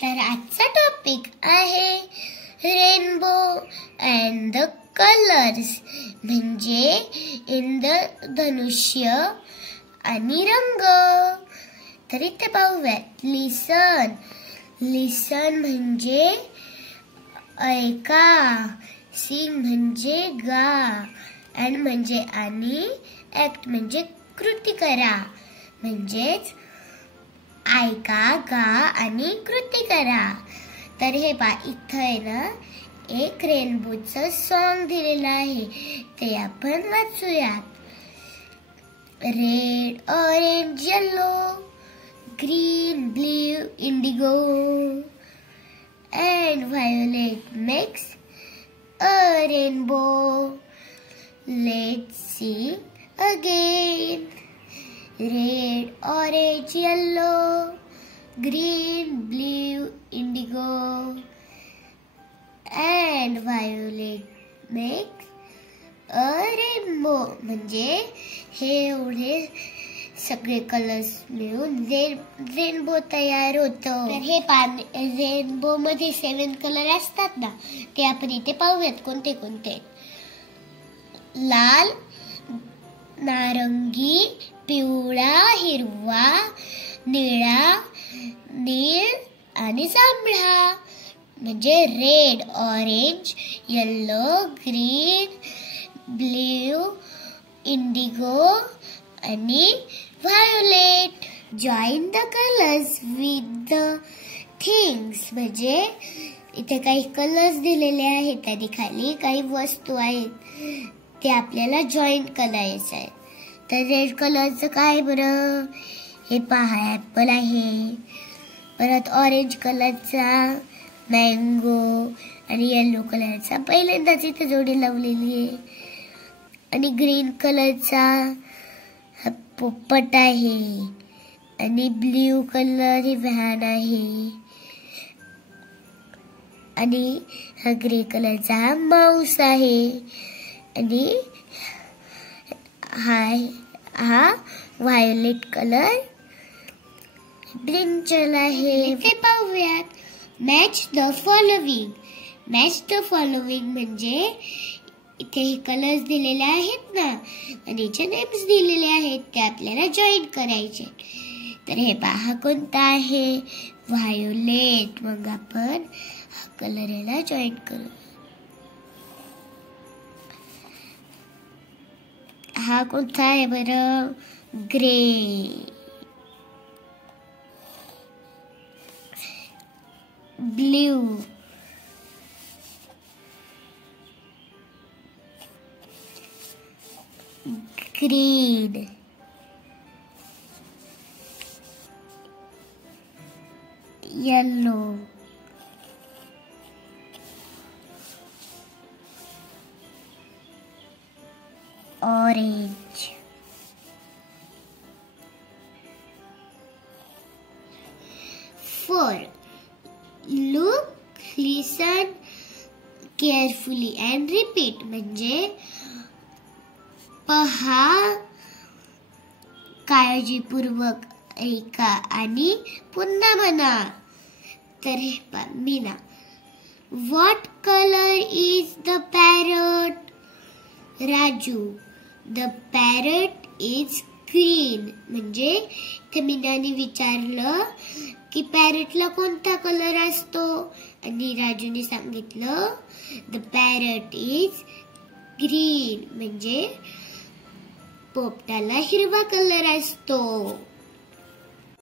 तर आजचा टॉपिक आहे रेनबो अँड द कलर्स, म्हणजे इंद्रधनुष्य आणि रंग. तर इथे पाहूयात. लिसन. लिसन म्हणजे ऐका, सिंग म्हणजे गा, अँड म्हणजे आणि, ऍक्ट म्हणजे कृती करा. म्हणजेच ऐका, गा आणि कृती करा. तर हे पहा, इथं आहे ना एक रेनबोचं सॉन्ग दिलेलं आहे, ते आपण वाचूयात. Red, orange, yellow, green, blue, indigo and violet makes a rainbow. Let's sing again. Red, orange, yellow, green, blue, indigo and violet makes a rainbow. म्हणजे हे एवढे सगळे कलर्स मिळून रेनबो तयार होतो. तर हे रेनबो मध्ये 7 कलर असतात ना, ते आपण इथे पाहूयात कोणते कोणते. लाल, नारंगी, पिवळा, हिरवा, निळा, नीळ आणि जांभळा. म्हणजे red, orange, yellow, green, blue, indigo आणि violet. Join the colours with the things. म्हणजे इथे काही कलर्स दिलेले आहेत आणि खाली काही वस्तू आहेत, ते आपल्याला जॉईन करायचं आहे. तर रेड कलरचं काय बरं, हे पहा ऍपल आहे. परत ऑरेंज कलरचा मँगो आणि येलो कलरचा पहिल्यांदाच इथे जोडी लावलेली आहे. आणि ग्रीन कलरचा पोपट आहे. आणि ब्ल्यू कलर ही व्हॅन आहे. आणि हा ग्रे कलरचा हा माऊस आहे. आणि हा व्हायोलेट कलर ब्रिंजल आहे. ते पाहूयात. Match the following. Match the following म्हणजे इथे हे कलर्स दिलेले आहेत ना, आणि याचे नेम्स दिलेले आहेत, ते आपल्याला जॉईन करायचे. तर हे पहा कोणता आहे, व्हायोलेट. मग आपण हा कलर याला जॉईन करू. हा कोणता आहे बरं, grey. Blue, green, yellow, orange, four. Look, listen carefully and repeat. म्हणजे पहा, काळजीपूर्वक ऐका आणि पुन्हा म्हणा. तर हे पहा, Meena. What color is the parrot? Raju. The parrot is green. म्हणजे ते मीनाने विचारलं की पॅरेटला कोणता कलर असतो, आणि राजूने सांगितलं द पॅरट इज ग्रीन. म्हणजे पोपटाला हिरवा कलर असतो.